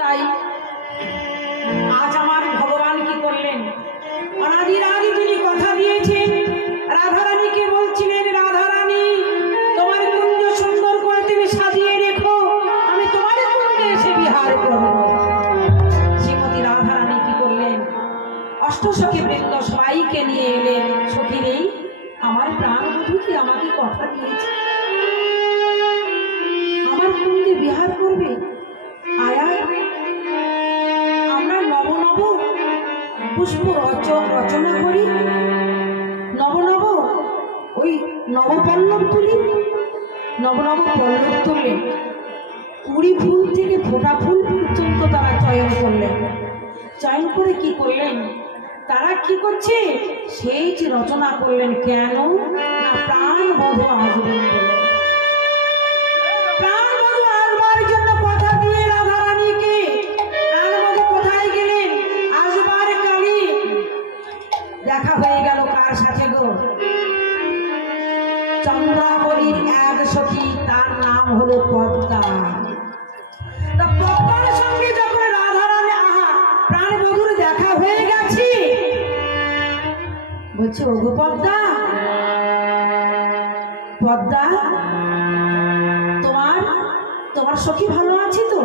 তাই আজ আমার ভগবান কি করলেন, অনাদির আগে তিনি কথা দিয়েছেন, রাধারানীকে বলছিলেন, রাধারানী তোমার কুঞ্জ সুন্দর করে তুমি সাজিয়ে রেখো, আমি তোমার কুঞ্জে এসে বিহার করব। শ্রীমতী রাধারানী কি করলেন, অষ্টসখী বৃন্দ সবাইকে নিয়ে এলেন। সখী নেই, আমার প্রাণ বধূ কি আমাকে কথা দিয়েছে আমার কুঞ্জে বিহার করবে, আয়া আমরা নব নব পুষ্প রচনা করি, নব নব ওই নবপল্লব তুলি, নব নব পল্লব তুললেন, কুড়ি ফুল থেকে ফোটা ফুল পর্যন্ত তারা চয়ন করলেন। চয়ন করে কি করলেন, তারা কি করছে সেই যে রচনা করলেন, কেন না প্রাণ বধূ আসবেন বলে। প্রাণ বধূ আসবার জন্য কথা দিয়ে রাধারানীকে, প্রাণ বধূ কোথায় গেলেন, আসবার কালে দেখা হয়ে গেল কার সাথে গো, চন্দ্রাবলীর এক সখী, তার নাম হলো পদ্মা। পদ্মার সঙ্গে যখন রাধারানী প্রাণ বধূর দেখা হয়ে গেছে, বলছে ওগো পদ্মা, পদ্মা তোমার তোমার সখী ভালো আছে তো?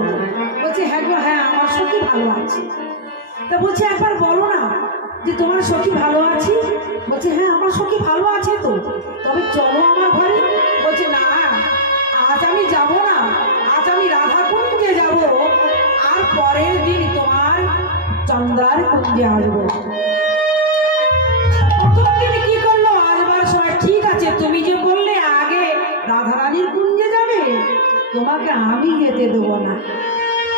বলছে হ্যাঁ গো, হ্যাঁ আমার সখী ভালো আছে। তা বলছে একবার বলো না যে তোমার সখী ভালো আছে। বলছে হ্যাঁ আমার সখী ভালো আছে তো, তবে চলো আমার ঘরে। বলছে না আজ আমি যাব না, আজ আমি রাধা কুঞ্জে যাব, আর পরের দিন তোমার চন্দ্রার কুঞ্জে আসবো। প্রথম দিন কি করলো, আসবার সময় ঠিক আছে তুমি যে বললে আগে রাধারানীর কুঞ্জে যাবে, তোমাকে আমি যেতে দেবো না।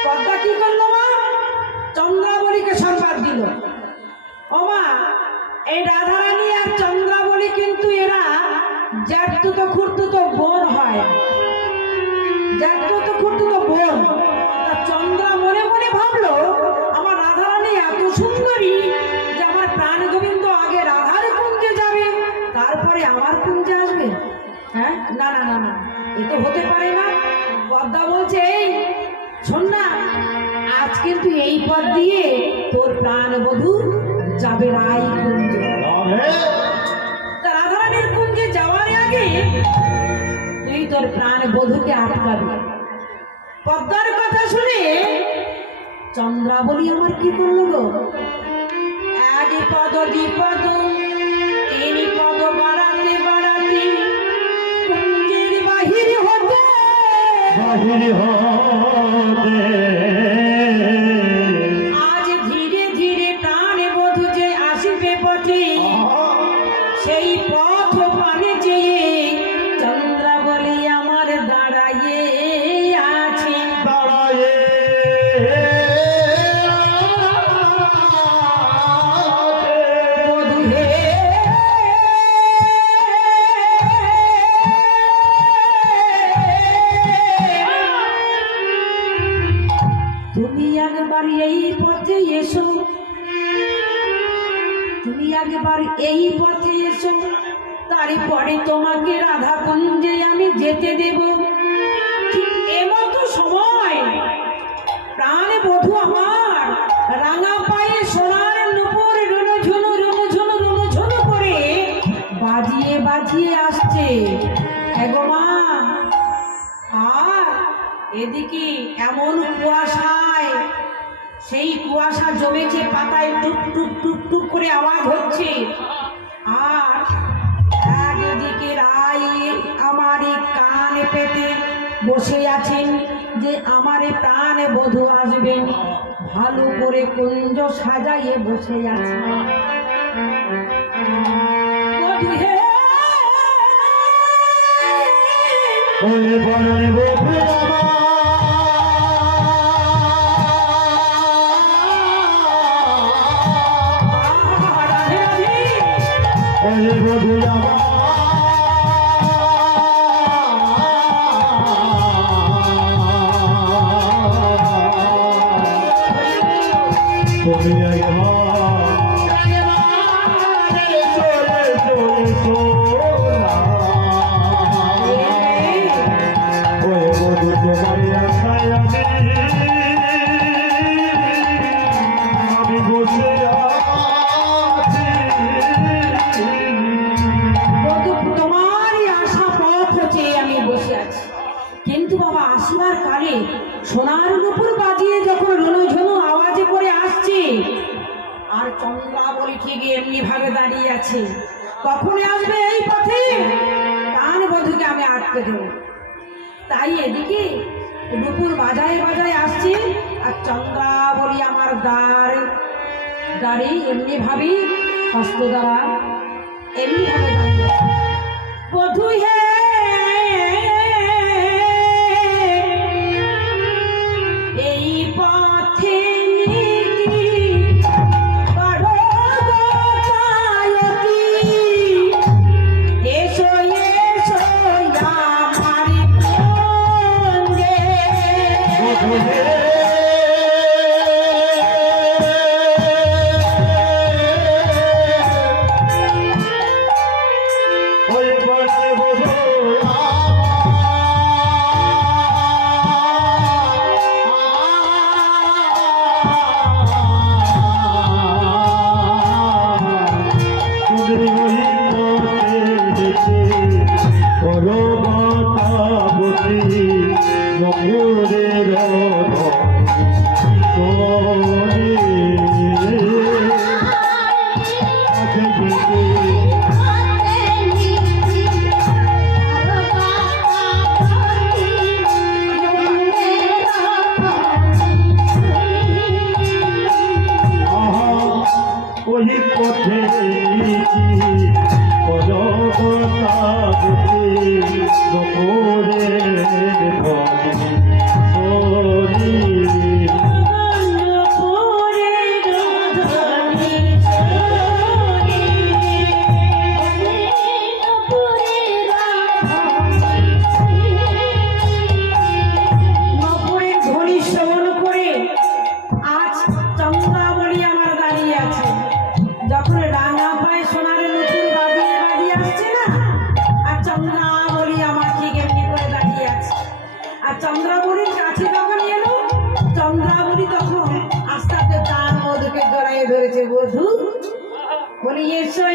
পদ্মা কি করলো মা, চন্দ্রাবলীকে সংবাদ দিল, ও মা এই রাধারানী আর চন্দ্রাবলী কিন্তু এরা জ্যাঠতুতো খুড়তুতো বোন হয়, জ্যাঠতুতো খুড়তুতো বোন। চন্দ্রা মনে মনে ভাবলো আমার রাধারানী এত সুন্দরী যে আমার প্রাণ গোবিন্দ আগে রাধার কুঞ্জে যাবে, তারপরে আমার কুঞ্জে আসবে। হ্যাঁ না না না না, এ তো হতে পারে না। পদ্মা বলছে এই শোন না, আজ কিন্তু এই পথ দিয়ে তোর প্রাণ বধূ যাবে রাই কুঞ্জে। তা রাধারানীর কুঞ্জে যাওয়ার আগে তুই তোর প্রাণ বধূকে আটকাবি। পদ্মার কথা শুনে চন্দ্রাবলী আমার কি করলো গো, এক পদ দ্বিপদ তিন পদ বাড়াতে বাড়াতে কুঞ্জের বাহির হতে আজ ধীরে ধীরে প্রাণ বধূ যে আসবে পথে, সেই পথ পানে যেয়ে চন্দ্রাবলী আমার দাঁড়াইয়ে আছে। বধূ হে তুমি একবার এই পথে এসো, তুমি একবার এই পথে এসো, তারপরে তোমাকে রাধা কুঞ্জে আমি যেতে দেব। ঠিক এমতো সময় প্রাণ বধূ আমার রাঙা পায়ে সোনার নুপুর রুনুঝুনু রুনুঝুনু রুনুঝুনু করে বাজিয়ে বাজিয়ে আসছে। এগো মা, আর এদিকে এমন কুয়াশায়, সেই কুয়াশা জমেছে পাতায় টুক টুক টুক টুক করে আওয়াজ হচ্ছে, আর একদিকে রাই আমার কান পেতে বসে আছেন যে আমার প্রাণ বধূ আসবেন, ভালো করে কুঞ্জ সাজাইয়ে বসে আছে। বধূ হে যখন রুনুঝুনু আওয়াজে করে আসছে আর চন্দ্রাবলী ঠিক এমনি ভাবে দাঁড়িয়ে আছে, কখনই আসবে এই পথে প্রাণ বধূকে আমি আটকে দেব। তাই এদিকে দুপুর বাজায় বাজায় আসছে আর চন্দ্রাবলী আমার দাঁড়িয়ে এমনি ভাবি হস্ত দ্বারা এমনি ভাবে দাঁড়িয়ে বধূ হে এই পথে চন্দ্রাবলীর কাছে যখন এলো চন্দ্রাবলী তখন আস্তে আস্তে তার মধুকে জড়াইয়ে ধরেছে। বধূ বলি এসো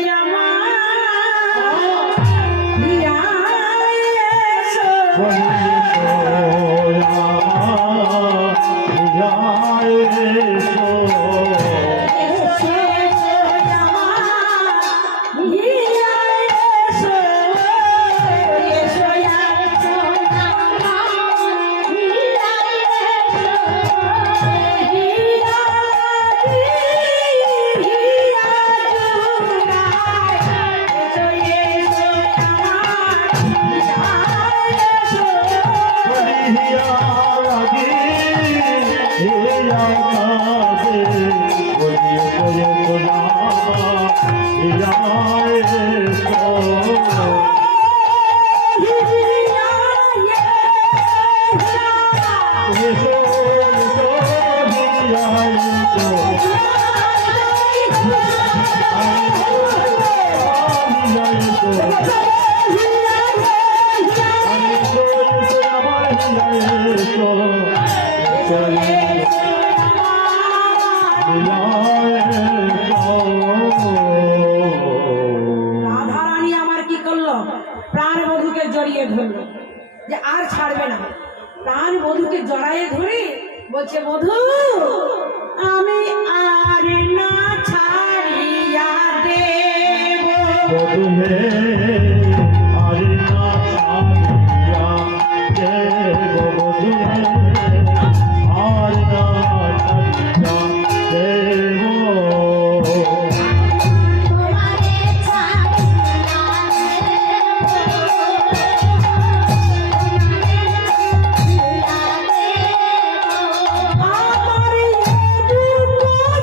রাধারানী আমার কি করলো, প্রাণ বধূকে জড়িয়ে ধরলো যে আর ছাড়বে না। প্রাণ বধূকে জড়াইয়ে ধরে বলছে বধূ আমি আর না ছাড়িয়া দেব আমার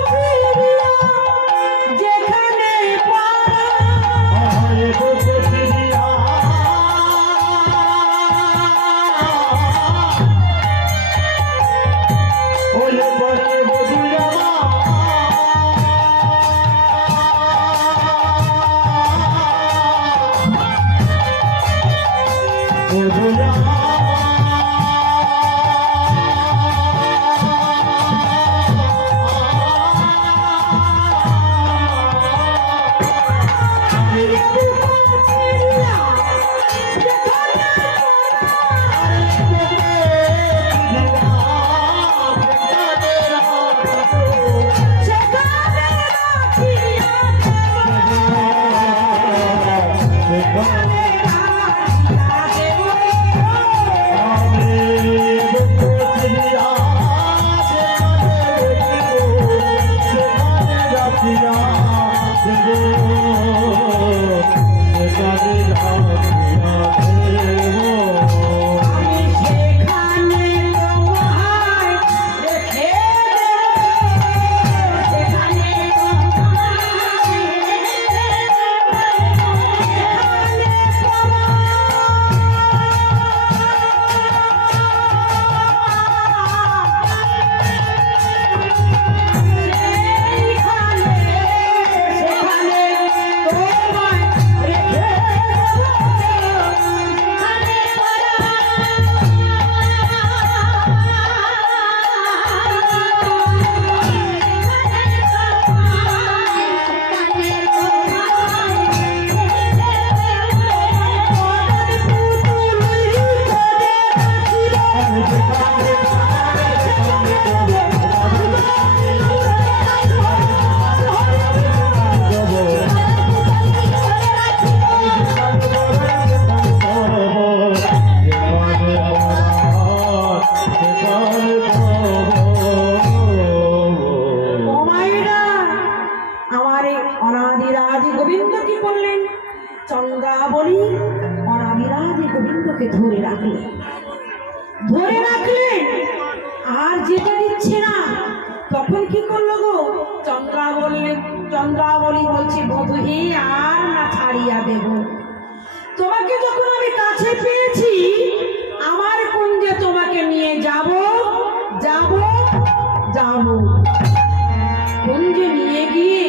কুঞ্জে নিয়ে গিয়ে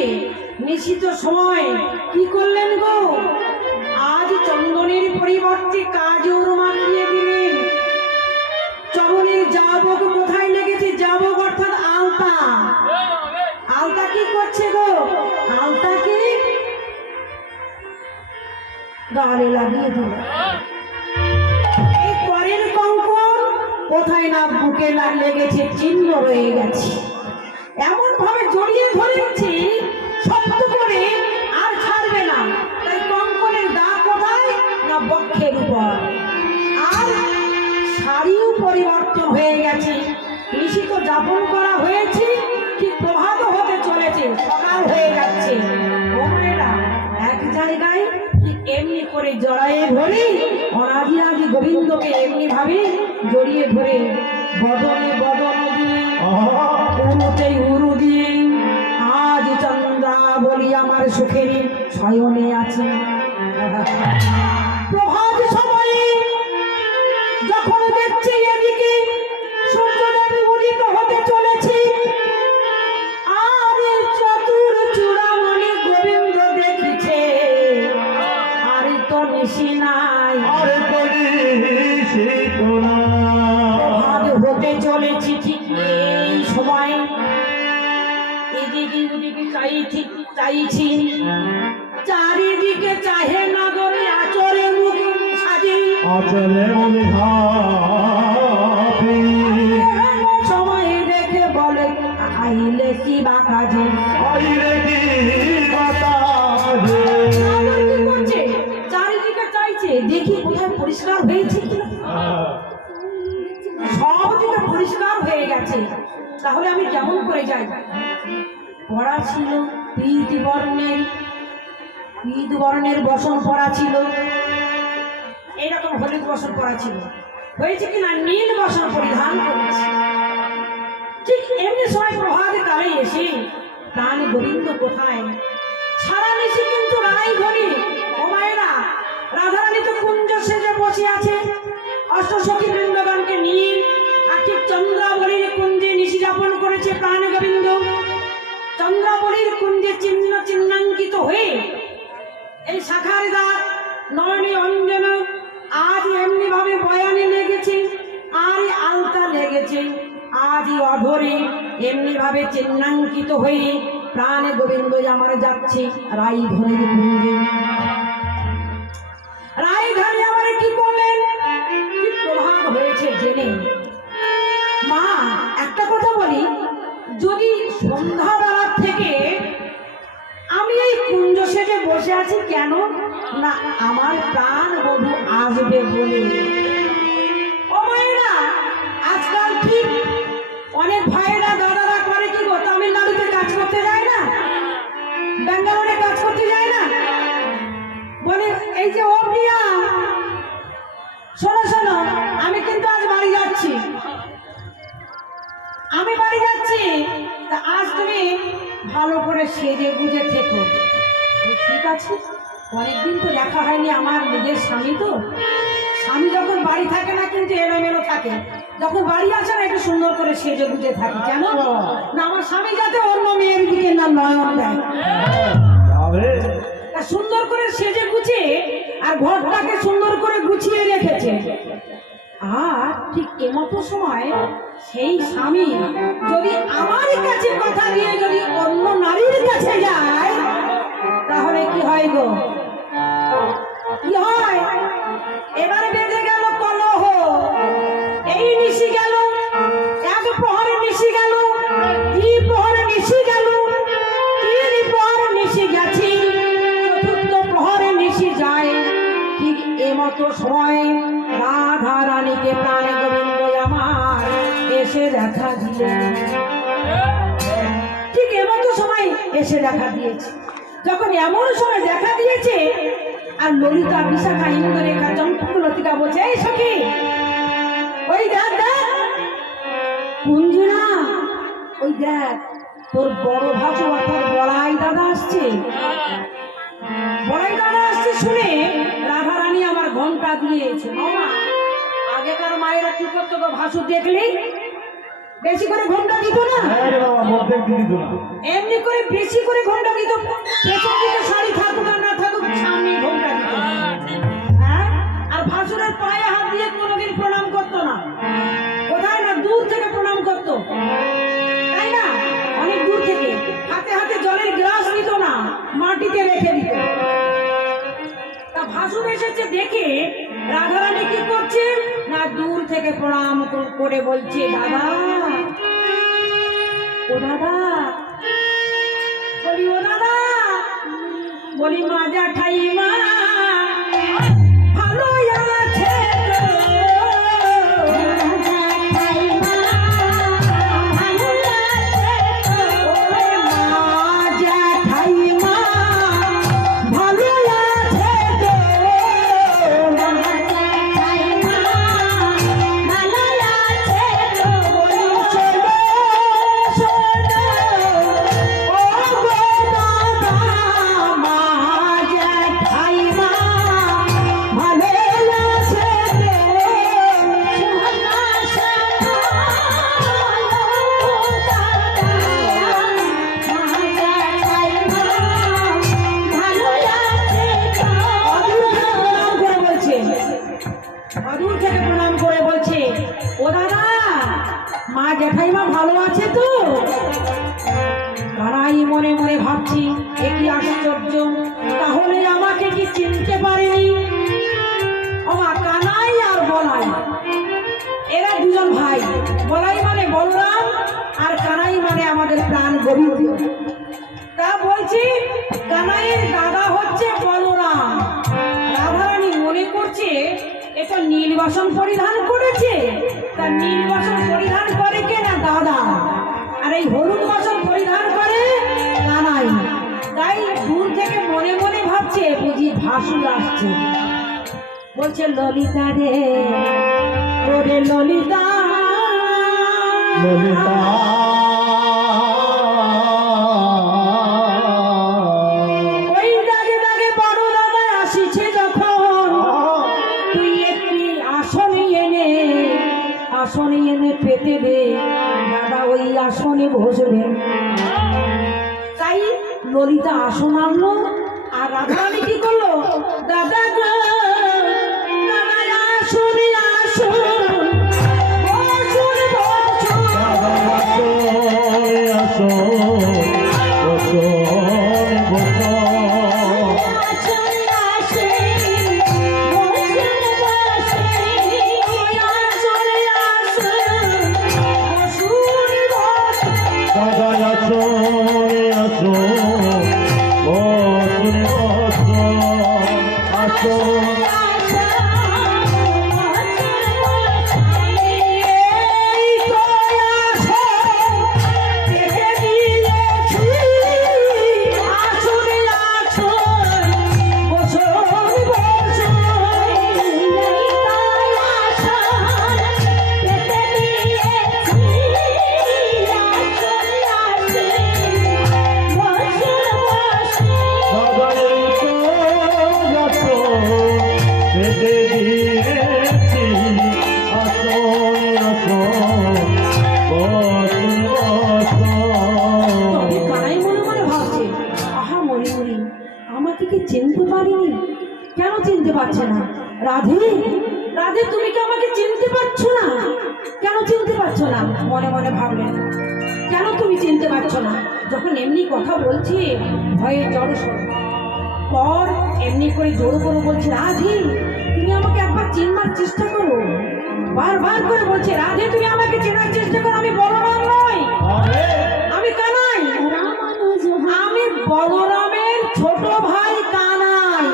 নিশিত সময় কি করলেন গো? আজ চন্দনের পরিবর্তে কাজর মাখিয়ে দিলেন। চরণের যাবক কোথায় লেগেছে? যাবক অর্থাৎ আলতা। আলতা কি করছে গো? আলতাকে গালে লাগিয়ে দিল। এই পরের কঙ্কন কোথায় না বুকে লেগেছে, চিহ্ন রয়ে গেছে। এমন ভাবে জড়িয়ে ধরেছি শক্ত করে, আর ছাড়বে না। তাই কঙ্কনের দাগ কোথায় না বক্ষের উপর। আর শাড়িও পরিবর্তন হয়ে গেছে। নিশিত যাপন করা হয়েছে, ঠিক প্রভাত হতে চলেছে, সকাল হয়ে যাচ্ছে। ও মেয়েরা এক জায়গায় ঠিক এমনি করে জড়ায়ে ধরে অনাদি আদি গোবিন্দকে এমনি ভাবে জড়িয়ে ধরে বদনে বদন দিয়ে উরুতে উরু দিয়ে আজ চন্দ্রা বলি আমার সুখেরই শয়নে আছে। প্রভাত সময়ে যখন দেখছি এদিকে সূর্যদেব উদিত হতে চলেছে, আর চতুর চূড়ামণি গোবিন্দ দেখিছে আর তো নিশি নাই, প্রভাত হতে চলেছি। ঠিক এই সময় এদিকে ওদিকে চাইছি, চারিদিকে চাহে নগরে আচরে মুখ সাজি, সময় দেখে বলে আইলে কি বা কাজে। কি করছে? চারিদিকে চাইছে, দেখি কোথায় পরিষ্কার হয়েছে কিনা। সব দিকে পরিষ্কার হয়ে গেছে, তাহলে আমি কেমন করে যাই? পড়া ছিল পীত বর্ণের বসন পড়া ছিল, এইরকম হলুদ বসন পড়া ছিল। হয়েছে কিনা নীল বসন পরিধান করেছি। ঠিক এমনি সময় প্রভাত কালে এসে প্রাণ গোবিন্দ কোথায়? সারা নিশি কিন্তু রাই ধরি ও মায়েরা রাধারানী তো কুঞ্জ সেজে বসে আছে অষ্টসখী বৃন্দগণকে নিয়ে। আর ঠিক চন্দ্রাবলীর কুঞ্জে নিশি যাপন করেছে প্রাণ গোবিন্দ। চন্দ্রাবলীর কুঞ্জে চিহ্ন চিহ্নাঙ্কিত হয়ে এই শাখার দাগ নয়নে অঞ্জন আজ এমনি ভাবে বয়ানে লেগেছে, আর আলতা লেগেছে আজই অধরে এমনি ভাবে চিহ্নাঙ্কিত হয়ে প্রাণ গোবিন্দ আমার যাচ্ছে রাইধনের কুঞ্জে। রাইধরে আমার কি করলেন? কি প্রভাব হয়েছে জেনে মা একটা কথা বলি, যদি সন্ধ্যাবেলার থেকে আমি এই কুঞ্জ সেজে বসে আছি কেন না আমার প্রাণ বধূ আসবে বলে। ও মায়েরা আজকাল ঠিক অনেক ভাইয়েরা দাদারা করে কি গো, তামিলনাড়ুতে কাজ করতে যায় না, ব্যাঙ্গালোরে কাজ করতে যায় না, বলে এই যে ও প্রিয়া শোনো শোনো আমি কিন্তু আজ বাড়ি যাচ্ছি, আমি বাড়ি যাচ্ছি, তা আজ তুমি ভালো করে সেজে গুজে থেকো। ঠিক আছে, অনেকদিন তো দেখা হয়নি আমার নিজের স্বামী, তো স্বামী যখন বাড়ি থাকে না কিন্তু এলোমেলো থাকে, যখন বাড়ি আসে না একটু সুন্দর করে সেজে গুজে থাকে। কেন না আমার স্বামী যাতে অন্য মেয়ের দিকে না নয়ন দেয়, সুন্দর করে সেজে গুছিয়ে আর ঘরটাকে সুন্দর করে গুছিয়ে রেখেছে। আর ঠিক এমতো সময় সেই স্বামী যদি আমার কাছে কথা দিয়ে যদি অন্য নারীর কাছে যায় তাহলে কি হয় গো? কি হয়? এবারে বেঁধে গেল কলহ। এই নিশি গেল, এক প্রহরে নিশি গেল, দুই প্রহরে নিশি গেল, তিন প্রহরে নিশি গেছি, চতুর্থ প্রহরে নিশি যায়। ঠিক এমতো সময় রাধা রানীকে প্রাণ গোবিন্দ আমার এসে দেখা দিলেন। ঠিক এমতো সময় এসে দেখা দিয়েছে। যখন এমন সময় দেখা দিয়েছে আর ললিতা বিশাখা ইন্দ্ররেখা চম্পক লতিকা বলছে এই সখী ওই দেখ দেখ কুঞ্জনা, ওই দেখ তোর বড় ভাসু অর্থাৎ বড়াই দাদা আসছে। বড়াই দাদা আসছে শুনে রাধা রানী আমার ঘন্টা দিয়েছে। মামা আগেকার মায়েরা কি করতো গো, ভাসু দেখলেই বেশি করে ঘন্টা দিত না? হ্যাঁ রে বাবা, মধ্যেক দিদি তো না। এমনি করে বেশি করে ঘন্টা দিত, পেছন দিকে শাড়ি থাকুক আর না থাকুক সামনে ঘন্টা দিত। হ্যাঁ, আর ভাসুরের পায়ে হাত দিয়ে কোনোদিন প্রণাম করতো না। কোথায় না, দূর থেকে প্রণাম করতো, তাই না? অনেক দূর থেকে হাতে হাতে জলের গ্লাস নিত না, মাটিতে রেখে দিত। তা ভাসুর এসেছে দেখে রাধারানী কি করছে না, দূর থেকে প্রণাম করে বলছে, দাদা, ও দাদা, বলি ও দাদা, বলি মাজা ঠাইমা ভালো আছে তো? ওরে মাজা ঠাইমা ভালো আছে তো? বলি শোনো, শোনো, ও গো দাদা, মাজা ঠাইমা ভালো আছে তো? অদূর থেকে প্রণাম করে বলছে, ও দাদা, মা জ্যাঠাইমা ভালো আছে তো? কানাই মনে মনে ভাবছি, এ কি আশ্চর্য, তাহলে আমাকে কি চিনতে পারেনি? আমার কানাই আর বলাই, এরা দুজন ভাই। বলাই মানে বলরাম, আর কানাই মানে আমাদের প্রাণ গোবিন্দ। তা বলছি, কানাইয়ের দাদা হচ্ছে বলরাম। রাধারানী মনে করছে এটা নীলবাসন পরিধান করেছে, তা নীলবাসন পরিধান করে কে না দাদা, আর এই হলুদ বাসন পরিধান করে কানাই। তাই দূর থেকে মনে মনে ভাবছে বুঝি ভাসুর আসছে। বলছে, ললিতা রে, ওরে ললিতা, ললিতা, ওই দাগে দাগে বড় দাদা আসিছে যখন, তুই একটি আসনে এনে পেতে দে, দাদা ওই আসনে বসবে। তাই ললিতা আসন আনলো, আর রাধারানী কি করলো, দাদা গো, দাদা আসনে আসুন, বসুন বসুন। আসো, বসো, বসো। দাদা আসো, আসো, বসুন, বসো, আসো। দাদা এই তো আসো, পেতে দিয়েছি, আসো, আসো, বসুন, বসো। তবে কানাই মনে মনে ভাবছে, আহা মরি মরি, আমাকে কি চিনতে পারিনি? কেন চিনতে পারছে না? রাধে, রাধে, তুমি কি আমাকে চিনতে পারছো না? কেন চিনতে পারছো না? মনে মনে ভাবলেন, কেন তুমি চিনতে পারছো না? যখন এমনি কথা বলছি ভয়ে জড়সড়, পর এমনি করে জোর করে বলছে, রাধে, তুমি আমাকে একবার চিনবার চেষ্টা করো। বারবার করে বলছে, রাধে, তুমি আমাকে চেনার চেষ্টা করো, আমি বলরাম নই, আমি কানাই, আমি বলরামের ছোট ভাই কানাই।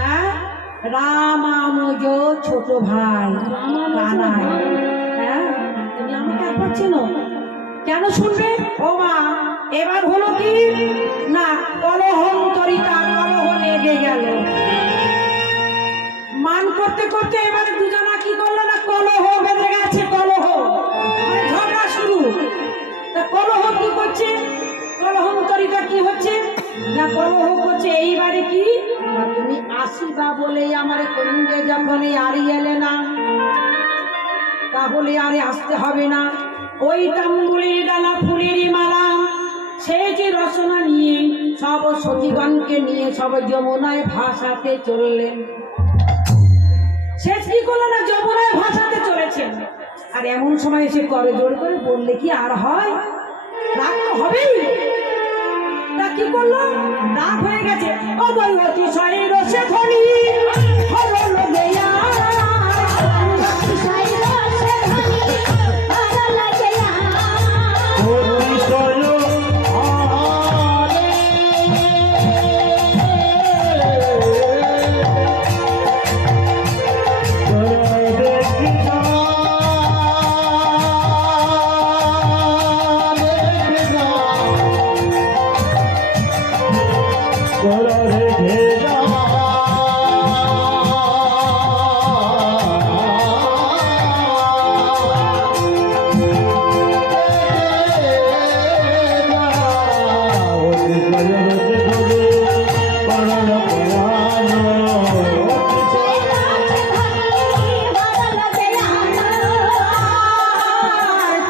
হ্যাঁ, রামানুজ ছোট ভাই কানাই। হ্যাঁ, তুমি আমাকে একবার চেনো? কেন শুনবে? ও মা, এবার হলো কি না, কলহন্তরিতা, কলহ লেগে গেল। মান করতে করতে এবারে দুজনা কি করলো না, কলহ বেঁধে গেছে, কলহ মানে ঝগড়া শুরু। তা কলহ কি করছে, কলহন্তরিতা কি হচ্ছে না, কলহ করছে এইবারে কি না, তুমি আসিবা বলেই আমার কুঞ্জে যখন আরি এলে না, তাহলে আরে আসতে হবে না, ওই তাম্বুলের ডালা ফুলের মালা সেজে রচনা নিয়ে সব সখীগণকে নিয়ে সব যমুনায় ভাসাতে চললেন। শেষ কি করলো না, যমুনায় ভাসাতে চলেছেন। আর এমন সময় এসে করজোড় করে বললে কি আর হয়? রাগ তো হবেই। তা কি করলো? রাগ হয়ে গেছে। অবৈ অতিশয় রসে ধনী হরল গেয়া, অতিশয় রসে ধনী হরল গেয়া। অতিশয়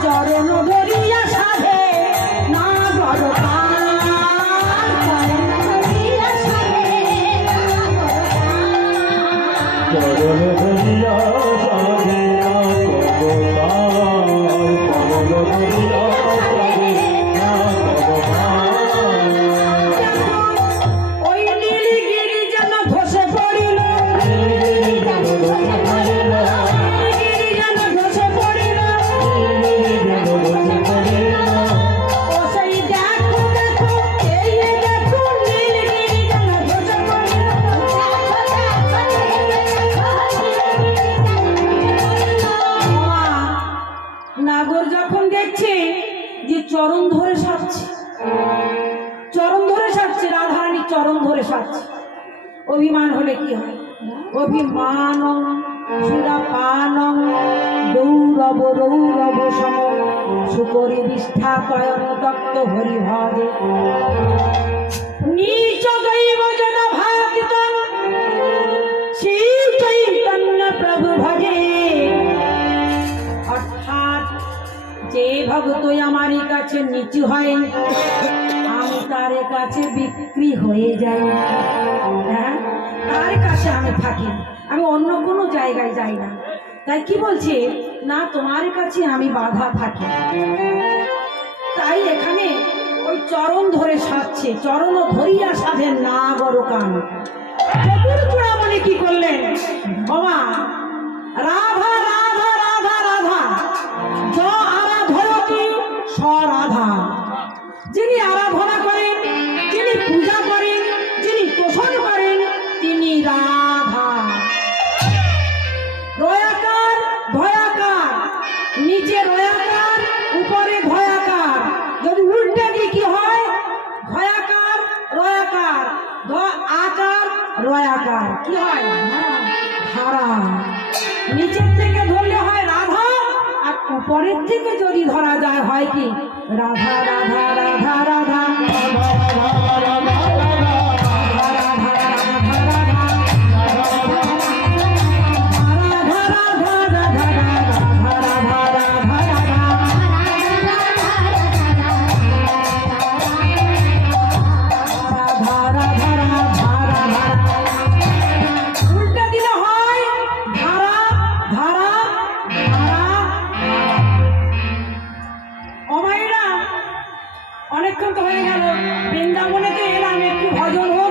চরণ ধরিয়া সাধে না বড় চরণ ধরিয়া সাধে না ভগবান, চরণ ধরিয়া সাধে না ভগবান। ওই নীলগিরি যেন ধসে পড়িল, নীলগিরি যেন ধসে পড়িল। ও সেই দেখো দেখো, এই দেখো, নীলগিরি যেন ধসে পড়িল। মা, নাগর যখন দেখছে যে চরণ ধরে সাজছে, চরণ ধরে সাজছে, রাধারানী চরণ ধরে সাজছে, অভিমান হলে কি হয়? অভিমান সুরাপানং গৌরব রৌরব সম সুকরি বিষ্ঠা কয়ন দত্ত হরি ভজে নীচ দৈব জন ভাবিতং শ্রী চৈতন্য প্রভু ভজে। অর্থাৎ যে ভক্ত আমারই কাছে নিচু হয় আমি তার কাছে বিক্রি হয়ে যাই। হ্যাঁ, তার কাছে আমি থাকি, আমি অন্য কোনো জায়গায় যাই না। তাই কি বলছে না, তোমার কাছে আমি বাধা থাকি। তাই এখানে ওই চরণ ধরে সাজছে, চরণ ধরিয়া সাধেন না গরকান। চতুর চূড়ামণি কি করলেন? বাবা, রাধা রাধা রাধা রাধা য আরাধয়তি স রাধা। যিনি আরাধনা করেন, যিনি পূজা করেন, যিনি পোষণ করেন, তিনি রাধা। রয়াকার ভয়াকার, নিচে রয়াকার উপরে ভয়াকার, যদি উল্টে দিই কি হয়? ভয়াকার রয়াকার, আকার রয়াকার, কি হয়? ধারা। নিচের থেকে ধরলে হয় রাধা, আর উপরের থেকে যদি ধরা যায় হয় কি? রাধা রাধা রাধা রাধা উল্টা দিলে হয় ধারা ধারা ধারা। অমায়েরা, অনেকক্ষণ তো হয়ে গেল, বৃন্দাবনে তো এলাম, একটু ভজন হোক।